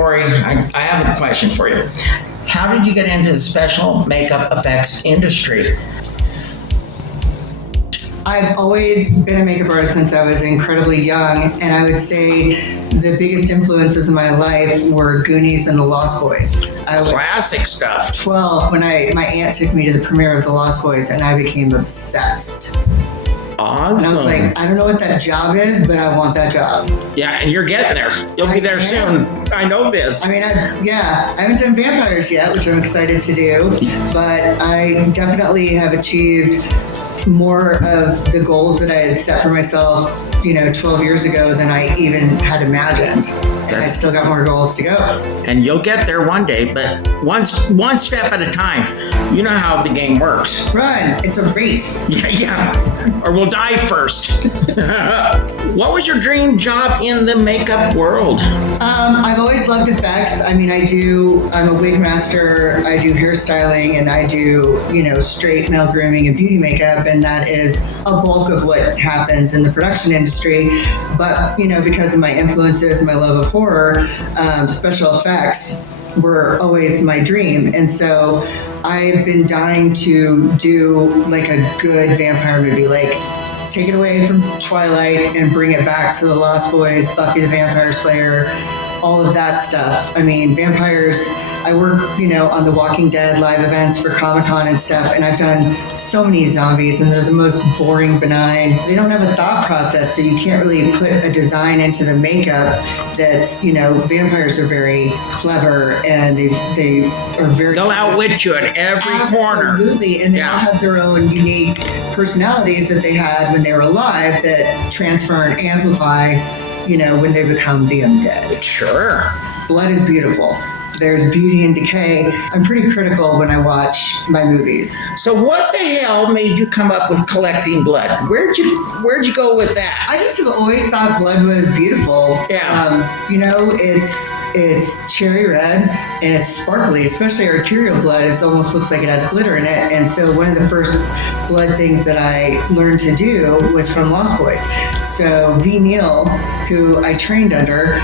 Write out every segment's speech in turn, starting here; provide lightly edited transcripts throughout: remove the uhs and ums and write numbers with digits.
Cory, I have a question for you. How did you get into the special makeup effects industry? I've always been a makeup artist since I was incredibly young, and I would say the biggest influences in my life were Goonies and The Lost Boys. I was Classic stuff. 12 when my aunt took me to the premiere of The Lost Boys, and I became obsessed. Awesome. And I was like, I don't know what that job is, but I want that job. Yeah, and you're getting there. You'll be there soon. I know this. I mean, I haven't done vampires yet, which I'm excited to do, but I definitely have achieved more of the goals that I had set for myself, 12 years ago than I even had imagined. And I still got more goals to go. And you'll get there one day, but one step at a time. You know how the game works. Run. It's a race. Yeah. Or we'll die first. What was your dream job in the makeup world? I've always loved effects. I mean, I'm a wig master, I do hairstyling, and I do, straight male grooming and beauty makeup, and that is a bulk of what happens in the production industry. But, because of my influences, my love of horror, special effects were always my dream. And so I've been dying to do like a good vampire movie, like take it away from Twilight and bring it back to The Lost Boys, Buffy the Vampire Slayer, all of that stuff. I mean, vampires, I work, on the Walking Dead live events for Comic-Con and stuff, and I've done so many zombies, and they're the most boring, benign. They don't have a thought process, so you can't really put a design into the makeup that's, vampires are very clever, and they are very... They'll outwit you at every corner. Absolutely, and they all have their own unique personalities that they had when they were alive that transfer and amplify, when they become the undead. Sure. Blood is beautiful. There's beauty in decay. I'm pretty critical when I watch my movies. So what the hell made you come up with collecting blood? Where'd you go with that? I just have always thought blood was beautiful. Yeah. It's cherry red and it's sparkly, especially arterial blood. It almost looks like it has glitter in it. And so one of the first blood things that I learned to do was from Lost Boys. So V. Neal, who I trained under,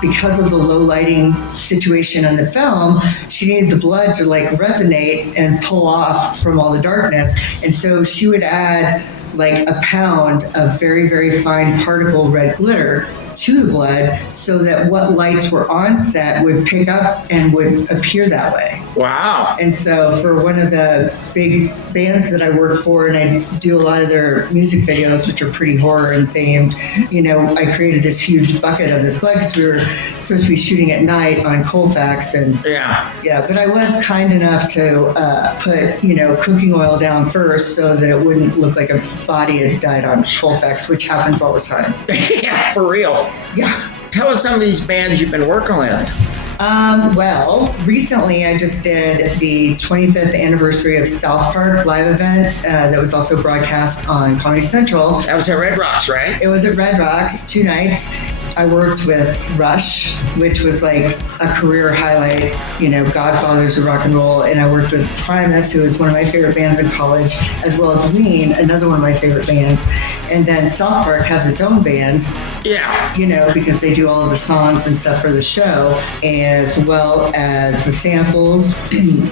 because of the low lighting situation in the film, she needed the blood to resonate and pull off from all the darkness. And so she would add like a pound of very, very fine particle red glitter to the blood so that what lights were on set would pick up and would appear that way. Wow. And so for one of the big bands that I work for, and I do a lot of their music videos, which are pretty horror and themed, I created this huge bucket of this blood because we were supposed to be shooting at night on Colfax. And but I was kind enough to put, cooking oil down first so that it wouldn't look like a body had died on Colfax, which happens all the time. Yeah, for real. Yeah. Tell us some of these bands you've been working with. Well, recently I just did the 25th anniversary of South Park live event that was also broadcast on Comedy Central. That was at Red Rocks, right? It was at Red Rocks, 2 nights. I worked with Rush, which was like a career highlight, Godfathers of rock and roll. And I worked with Primus, who was one of my favorite bands in college, as well as Ween, another one of my favorite bands. And then South Park has its own band. Yeah. Because they do all of the songs and stuff for the show, as well as the samples.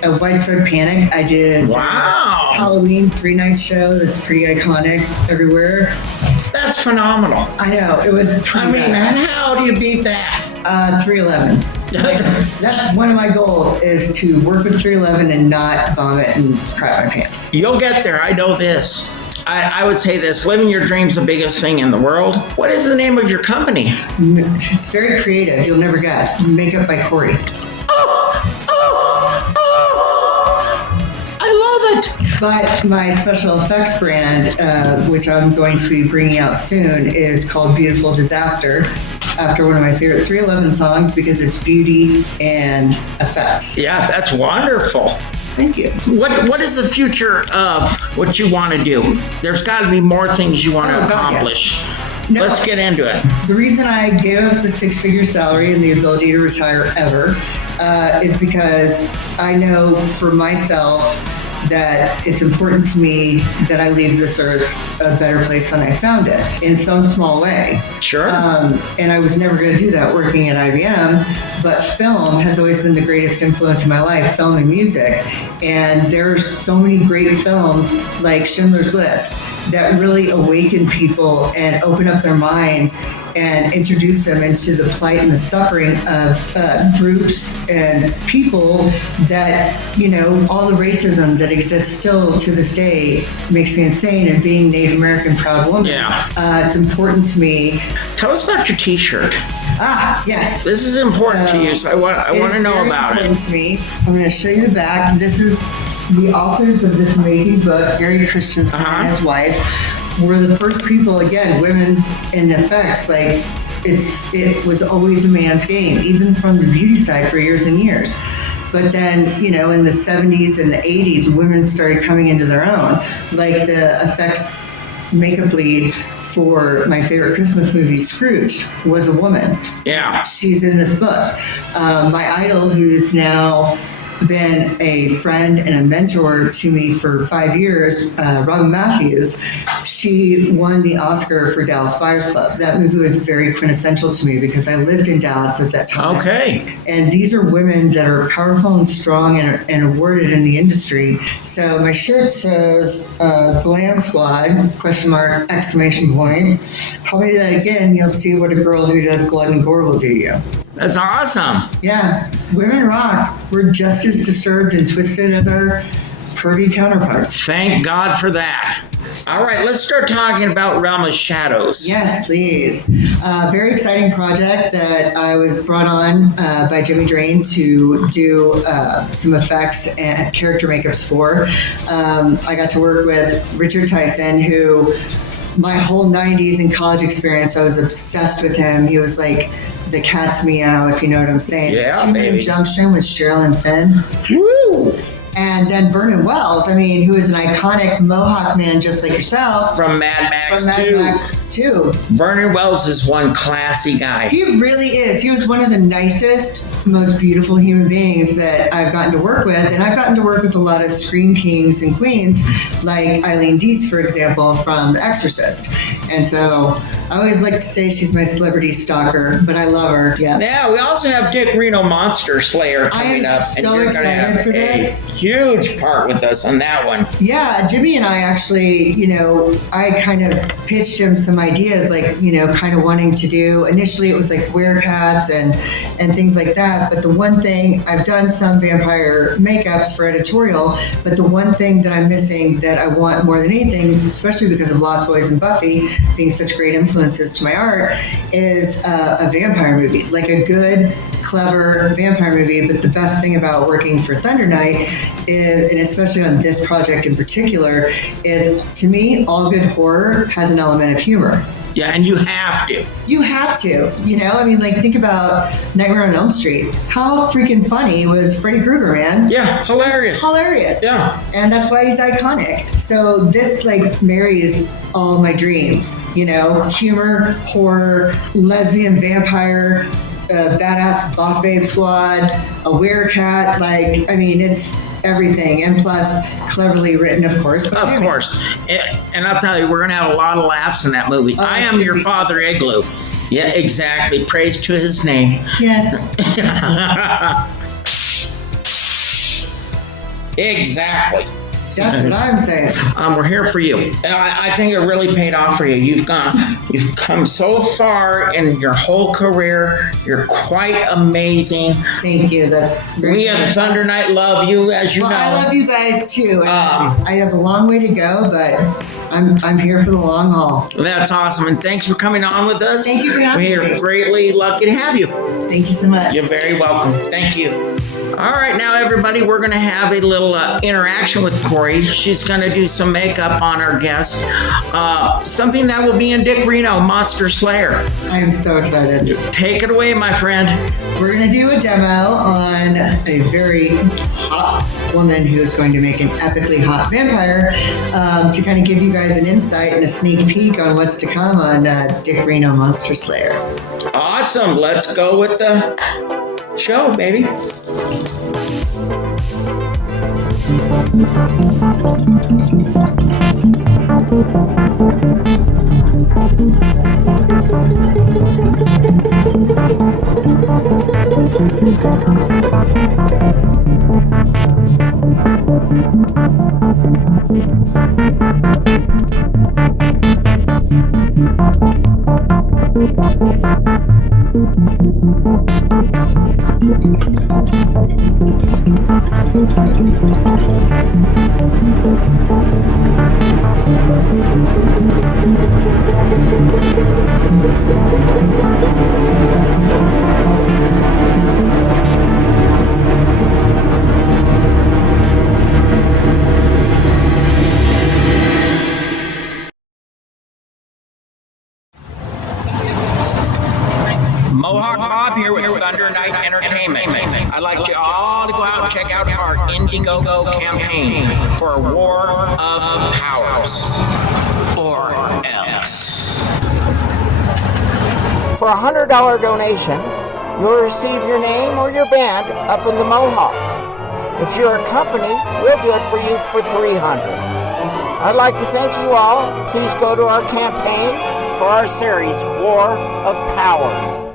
A Widespread Panic, I did. Wow. Halloween 3-night show that's pretty iconic everywhere. That's phenomenal. I know, it was pretty and how do you beat that? 311. That's one of my goals, is to work with 311 and not vomit and crap my pants. You'll get there. I know this. I would say this: living your dream's the biggest thing in the world. What is the name of your company? It's very creative. You'll never guess. Makeup by Cory. I love it. But my special effects brand, which I'm going to be bringing out soon, is called Beautiful Disaster, after one of my favorite 311 songs, because it's beauty and effects. Yeah, that's wonderful. Thank you. What is the future of what you want to do? There's got to be more things you want to accomplish. No, let's get into it. The reason I gave up the 6-figure salary and the ability to retire ever is because I know for myself that it's important to me that I leave this earth a better place than I found it in some small way. Sure. And I was never going to do that working at IBM, but film has always been the greatest influence in my life, film and music. And there's so many great films like Schindler's List that really awaken people and open up their mind and introduce them into the plight and the suffering of groups and people that, you know, all the racism that exists still to this day makes me insane. And being Native American proud woman, it's important to me. Tell us about your t-shirt. Yes. This is important to you, so I want to know about it. To me. I'm going to show you the back. This is the authors of this amazing book, Gary Christensen and his wife, were the first people, again, women in the effects. Like, it was always a man's game, even from the beauty side for years and years. But then, you know, in the 70s and the 80s, women started coming into their own. Like the effects makeup lead for my favorite Christmas movie, Scrooge, was a woman. Yeah. She's in this book. My idol, who's now been a friend and a mentor to me for 5 years, Robin Matthews, she won the Oscar for Dallas Buyers Club. That movie was very quintessential to me because I lived in Dallas at that time. Okay. And these are women that are powerful and strong and awarded in the industry. So my shirt says Glam Squad, question mark, exclamation point. Probably that again, you'll see what a girl who does blood and gore will do to you. That's awesome. Yeah, women rock. We're just as disturbed and twisted as our pervy counterparts. Thank God for that. All right, let's start talking about Realm of Shadows. Yes, please. Very exciting project that I was brought on by Jimmy Drain to do some effects and character makeups for. I got to work with Richard Tyson, who my whole 90s and college experience, I was obsessed with him. He was like the cat's meow, if you know what I'm saying. Yeah, baby. In Junction with Sherilyn Fenn. Woo! And then Vernon Wells, I mean, who is an iconic Mohawk man just like yourself. From Mad Max From 2. Mad Max 2. Vernon Wells is one classy guy. He really is. He was one of the nicest, most beautiful human beings that I've gotten to work with. And I've gotten to work with a lot of scream kings and queens, like Eileen Dietz, for example, from The Exorcist. And so I always like to say she's my celebrity stalker, but I love her. Yeah. Now, we also have DICK RENO Monster Slayer coming up. I am so excited for this. Huge part with us on that one. Yeah, Jimmy and I actually, you know, I kind of pitched him some ideas, like, you know, kind of wanting to do, initially it was like werecats and things like that. But the one thing, I've done some vampire makeups for editorial, but the one thing that I'm missing that I want more than anything, especially because of Lost Boys and Buffy being such great influences to my art, is a vampire movie, like a good, clever vampire movie. But the best thing about working for ThunderKnight is, and especially on this project in particular, is, to me, all good horror has an element of humor. Yeah, and you have to. You have to, you know? I mean, like, think about Nightmare on Elm Street. How freaking funny was Freddy Krueger, man? Yeah, hilarious. Hilarious. Yeah. And that's why he's iconic. So this, like, marries all my dreams, you know? Humor, horror, lesbian vampire, badass boss babe squad, a werecat, like, I mean, it's everything. And plus, cleverly written, of course. Of course. And I'll tell you, we're going to have a lot of laughs in that movie. I am your father, Igloo. Yeah, exactly. Praise to his name. Yes. Exactly. That's what I'm saying. We're here for you. I think it really paid off for you. You've come so far in your whole career. You're quite amazing. Thank you. That's very we at ThunderKnight love you, as you know. I love you guys too. I have a long way to go, but I'm here for the long haul. That's awesome, and thanks for coming on with us. Thank you for having me. We are greatly lucky to have you. Thank you so much. You're very welcome. Thank you. All right, now everybody, we're going to have a little interaction with Cory. She's going to do some makeup on our guest. Something that will be in DICK RENO, Monster Slayer. I am so excited. Take it away, my friend. We're going to do a demo on a very hot woman who is going to make an epically hot vampire to kind of give you guys an insight and a sneak peek on what's to come on DICK RENO Monster Slayer. Awesome. Let's go with the show, baby. Mohawk Bob here with ThunderKnight Entertainment. I'd like you all to go out and check out our Indiegogo campaign for a War of Powers, or else. For a $100 donation, you'll receive your name or your band up in the Mohawk. If you're a company, we'll do it for you for $300. I'd like to thank you all. Please go to our campaign for our series, War of Powers.